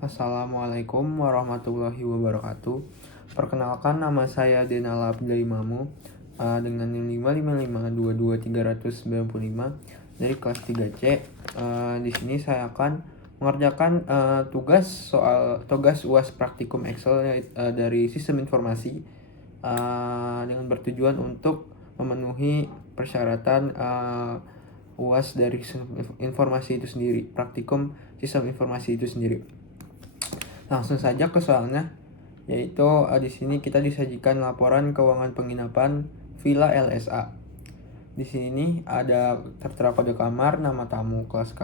Assalamualaikum warahmatullahi wabarakatuh. Perkenalkan, nama saya Denal Abdul Imamu dengan NIM 555222395 dari kelas 3C. Di sini saya akan mengerjakan tugas UAS praktikum Excel dari sistem informasi dengan bertujuan untuk memenuhi persyaratan UAS dari informasi itu sendiri, praktikum sistem informasi itu sendiri. Langsung saja ke soalnya, yaitu di sini kita disajikan laporan keuangan penginapan Villa LSA. Di sini ada tertera kode kamar, nama tamu, kelas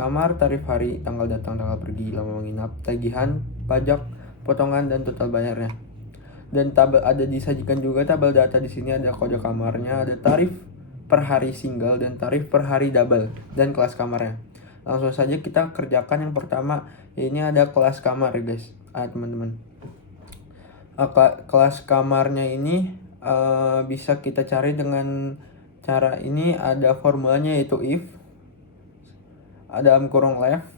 kamar, tarif hari, tanggal datang, tanggal pergi, lama menginap, tagihan, pajak, potongan, dan total bayarnya. Dan tabel ada disajikan juga tabel data. Di sini ada kode kamarnya, ada tarif per hari single dan tarif per hari double, dan kelas kamarnya. Langsung saja kita kerjakan. Yang pertama, ini ada kelas kamar guys, teman-teman. Kelas kamarnya ini bisa kita cari dengan cara ini. Ada formulanya, yaitu if, ada kurung left,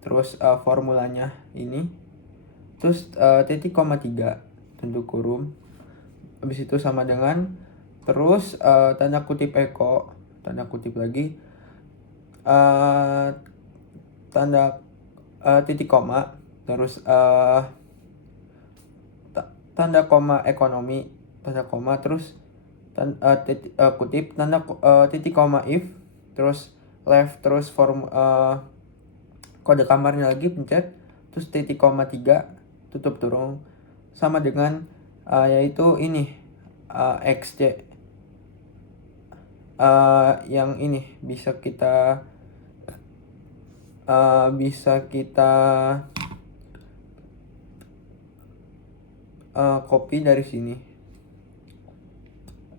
terus formulanya ini, terus titik koma 3 tentu kurung, habis itu sama dengan, terus tanda kutip eko, tanda kutip lagi, tanda titik koma, terus tanda koma ekonomi, tanda koma, terus kutip, tanda titik koma if, terus left, terus kode kamarnya lagi pencet, terus titik koma 3 tutup turun, sama dengan yaitu ini XC. Yang ini bisa kita copy dari sini,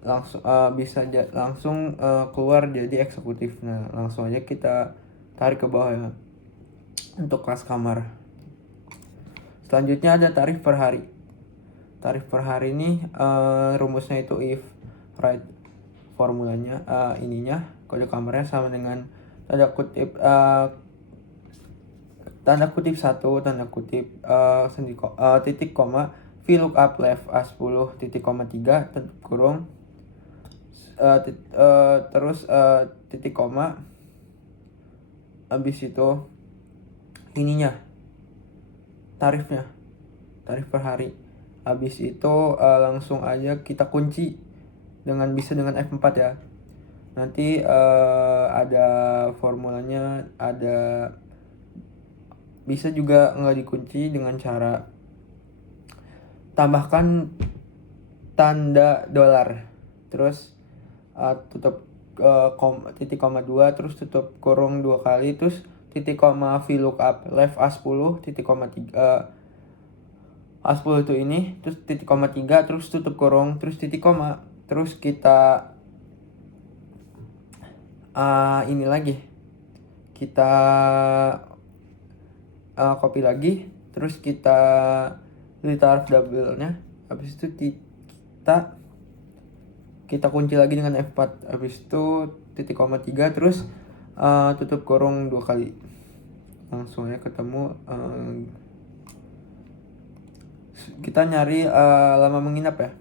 langsung bisa langsung keluar jadi eksekutif. Nah, langsung aja kita tarik ke bawah ya untuk kelas kamar. Selanjutnya ada tarif per hari. Tarif per hari ini rumusnya itu if, right, formulanya ininya, kode kamarnya sama dengan tanda kutip 1, tanda kutip titik koma, VLOOKUP left A10 titik koma 3 tutup kurung, terus titik koma, habis itu ininya tarifnya, tarif per hari. Habis itu langsung aja kita kunci bisa dengan F4 ya. Nanti ada formulanya, ada bisa juga nggak dikunci dengan cara tambahkan tanda dolar, terus tutup titik koma 2, terus tutup kurung 2 kali, terus titik koma VLOOKUP left A10 titik koma 3, A10 itu ini, terus titik koma 3, terus tutup kurung, terus titik koma, terus kita ini lagi, kita copy lagi, terus kita taruh double-nya, habis itu kita kunci lagi dengan F4, habis itu titik koma 3, terus tutup kurung 2 kali, langsung ya ketemu. Kita nyari lama menginap ya.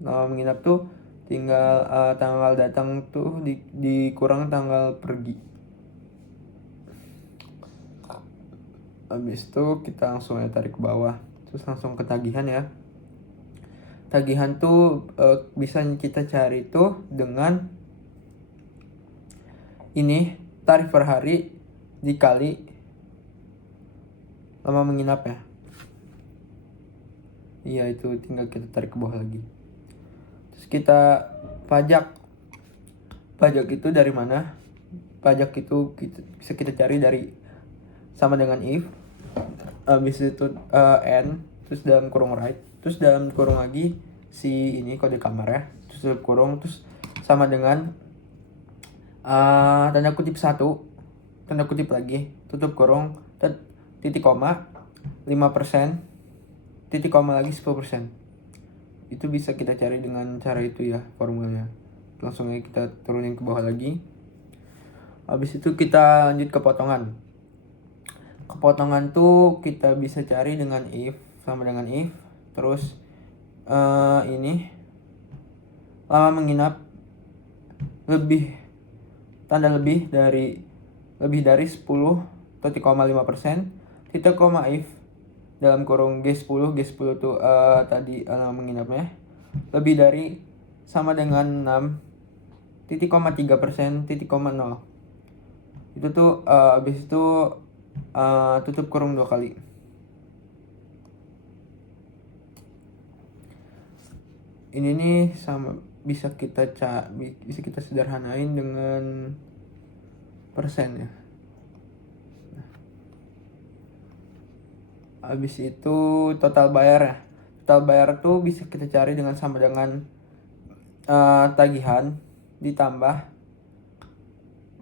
Lama menginap tuh tinggal tanggal datang tuh dikurang tanggal pergi. Habis itu kita langsung ya tarik ke bawah, terus langsung ke tagihan ya. Tagihan tuh bisa kita cari tuh dengan ini, tarif per hari dikali lama menginap ya. Iya, itu tinggal kita tarik ke bawah lagi. Terus kita pajak itu dari mana? Pajak itu bisa kita cari dari sama dengan if, habis itu n, terus dalam kurung right, terus dalam kurung lagi si ini kode kamar ya, terus tutup kurung, terus sama dengan tanda kutip 1, tanda kutip lagi, tutup kurung, titik koma 5%, titik koma lagi 10%. Itu bisa kita cari dengan cara itu ya formulanya. Langsung aja kita turunin ke bawah lagi. Habis itu kita lanjut ke potongan. Kepotongan tuh kita bisa cari dengan if, sama dengan if. Terus ini lama menginap lebih, tanda lebih dari 10 atau 3,5%, titik koma if dalam kurung G10 tuh tadi lama menginapnya lebih dari sama dengan 6,3%, titik koma 0. Itu tuh habis itu tutup kurung 2 kali. Ini nih sama bisa kita sederhanain dengan persen ya. Habis itu total bayar ya. Total bayar tuh bisa kita cari dengan sama dengan tagihan ditambah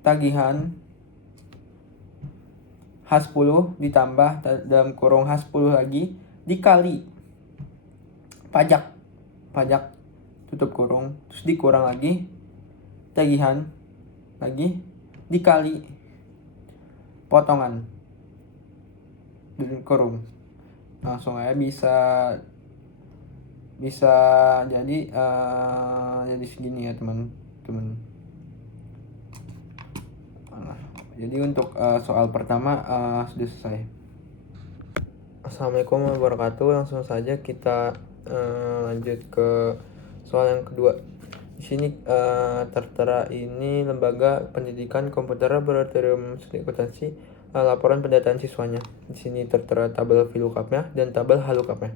tagihan H10 ditambah dalam kurung H10 lagi dikali pajak tutup kurung, terus dikurang lagi tagihan lagi dikali potongan kurung. Langsung aja bisa jadi segini ya teman-teman. Jadi untuk soal pertama sudah selesai. Assalamualaikum warahmatullahi wabarakatuh. Langsung saja kita lanjut ke soal yang kedua. Di sini tertera ini lembaga pendidikan komputer laboratorium studi akuntansi, laporan pendataan siswanya. Di sini tertera tabel VLOOKUP-nya dan tabel HLOOKUP-nya.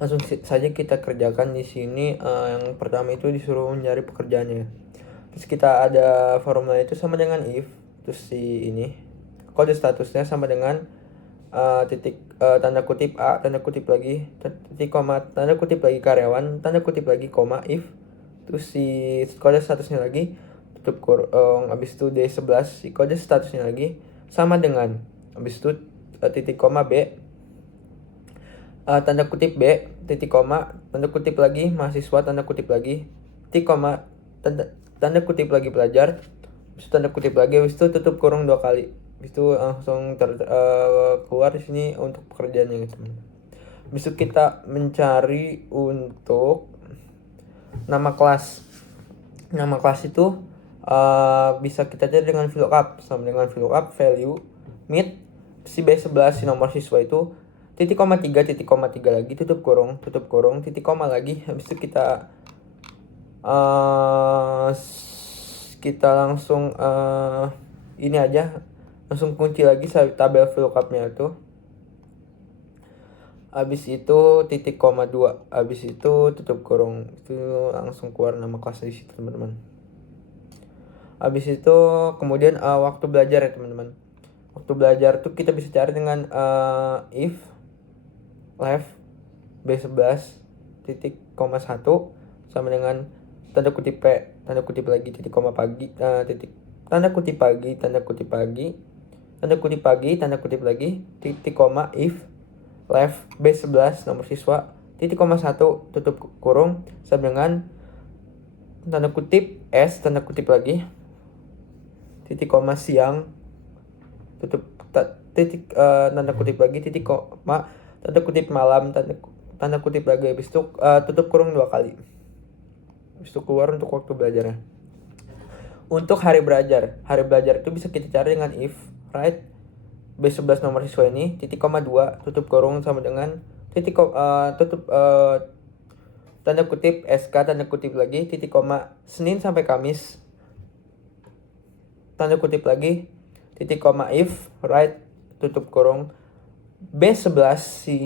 Langsung saja kita kerjakan di sini. Yang pertama itu disuruh mencari pekerjaannya. Terus kita ada formula itu sama dengan if, terus si ini kode statusnya sama dengan tanda kutip A, tanda kutip lagi, titik koma, tanda kutip lagi karyawan, tanda kutip lagi koma, if. Terus si kode statusnya lagi, tutup kurung, habis itu D11, si kode statusnya lagi, sama dengan, habis itu titik koma B, tanda kutip B, titik koma, tanda kutip lagi, mahasiswa, tanda kutip lagi, titik koma, tanda kutip lagi pelajar, habis itu tanda kutip lagi, habis itu tutup kurung 2 kali. Habis itu langsung keluar di sini untuk pekerjaannya gitu. Habis itu kita mencari untuk nama kelas. Nama kelas itu bisa kita cari dengan VLOOKUP, sama dengan VLOOKUP value mid si B11 si nomor siswa itu titik koma 3 lagi tutup kurung titik koma lagi. Habis itu kita langsung ini aja, langsung kunci lagi tabel VLOOKUP-nya itu. Habis itu titik koma 2, habis itu tutup kurung, itu langsung keluar nama kelas di situ teman-teman. Habis itu kemudian waktu belajar ya teman-teman. Waktu belajar tuh kita bisa cari dengan if left B11 titik koma 1 sama dengan tanda kutip P, tanda kutip lagi titik koma pagi, titik tanda kutip pagi, tanda kutip pagi, tanda kutip pagi, tanda kutip lagi, titik koma if left B11 nomor siswa, titik koma 1 tutup kurung sama dengan tanda kutip S, tanda kutip lagi, titik koma siang, tutup titik tanda kutip lagi, titik koma, tanda kutip malam, tanda kutip lagi, habis itu tutup kurung 2 kali. Habis itu keluar untuk waktu belajarnya. Untuk hari belajar itu bisa kita cari dengan if right B11 nomor siswa ini titik koma 2 tutup kurung sama dengan tutup tanda kutip SK, tanda kutip lagi, titik koma Senin sampai Kamis, tanda kutip lagi, titik koma if right tutup kurung B11 si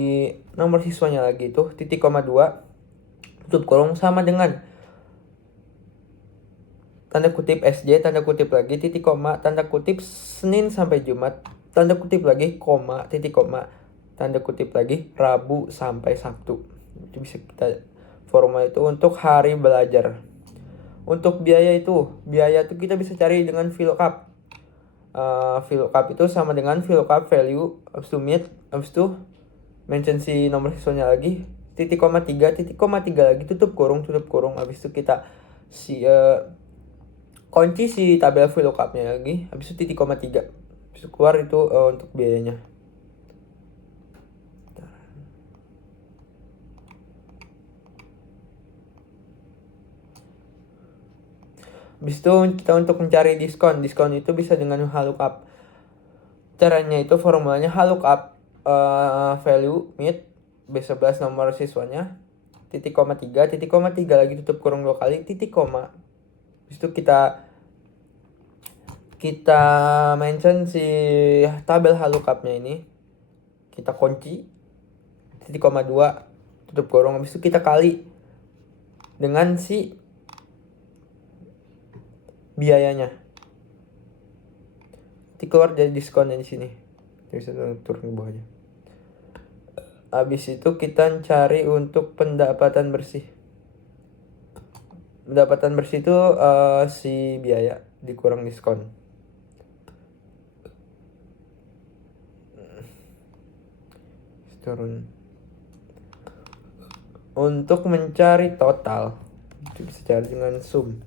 nomor siswanya lagi itu titik koma 2 tutup kurung sama dengan tanda kutip SJ, tanda kutip lagi, titik koma, tanda kutip Senin sampai Jumat, tanda kutip lagi, koma, titik koma, tanda kutip lagi, Rabu sampai Sabtu. Itu bisa kita formula itu untuk hari belajar. Untuk biaya itu kita bisa cari dengan VLOOKUP. VLOOKUP itu sama dengan VLOOKUP value, habis itu mid, habis itu mention si nomor siswanya lagi, titik koma 3 lagi, tutup kurung, habis itu kita kunci si tabel VLOOKUP-nya lagi, habis itu titik koma 3. Bisa keluar itu untuk biayanya. Habis itu kita untuk mencari diskon. Diskon itu bisa dengan lookup. Caranya itu formulanya lookup value mid B11 nomor siswanya titik koma 3 lagi tutup kurung 2 kali titik koma. Habis itu kita mention si tabel lookupnya ini, kita kunci titik koma 2 tutup kurung. Habis itu kita kali dengan si biayanya, nanti keluar jadi diskonnya di sini. Bisa turun ke bawahnya. Habis itu kita cari untuk pendapatan bersih. Pendapatan bersih itu si biaya dikurang diskon. Turun. Untuk mencari total itu bisa cari dengan sum.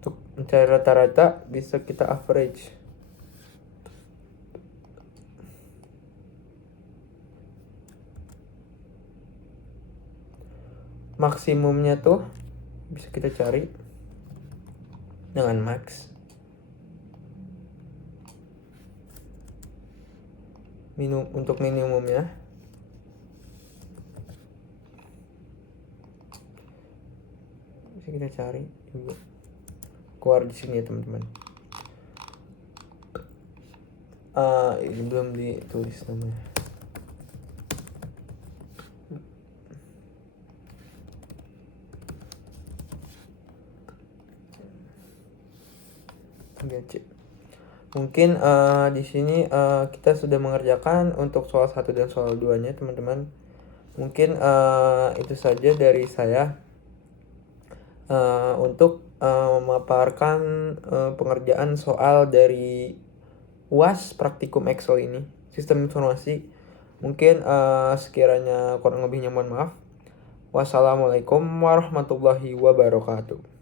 Untuk mencari rata-rata bisa kita average. Maksimumnya tuh bisa kita cari dengan max. Untuk minimumnya bisa kita cari juga. Keluar di sini ya teman-teman. Ini belum ditulis namanya. Mungkin di sini kita sudah mengerjakan untuk soal 1 dan soal 2-nya teman-teman. Mungkin itu saja dari saya untuk memaparkan pengerjaan soal dari UAS Praktikum Excel ini, Sistem Informasi. Mungkin sekiranya kurang lebihnya mohon maaf. Wassalamualaikum warahmatullahi wabarakatuh.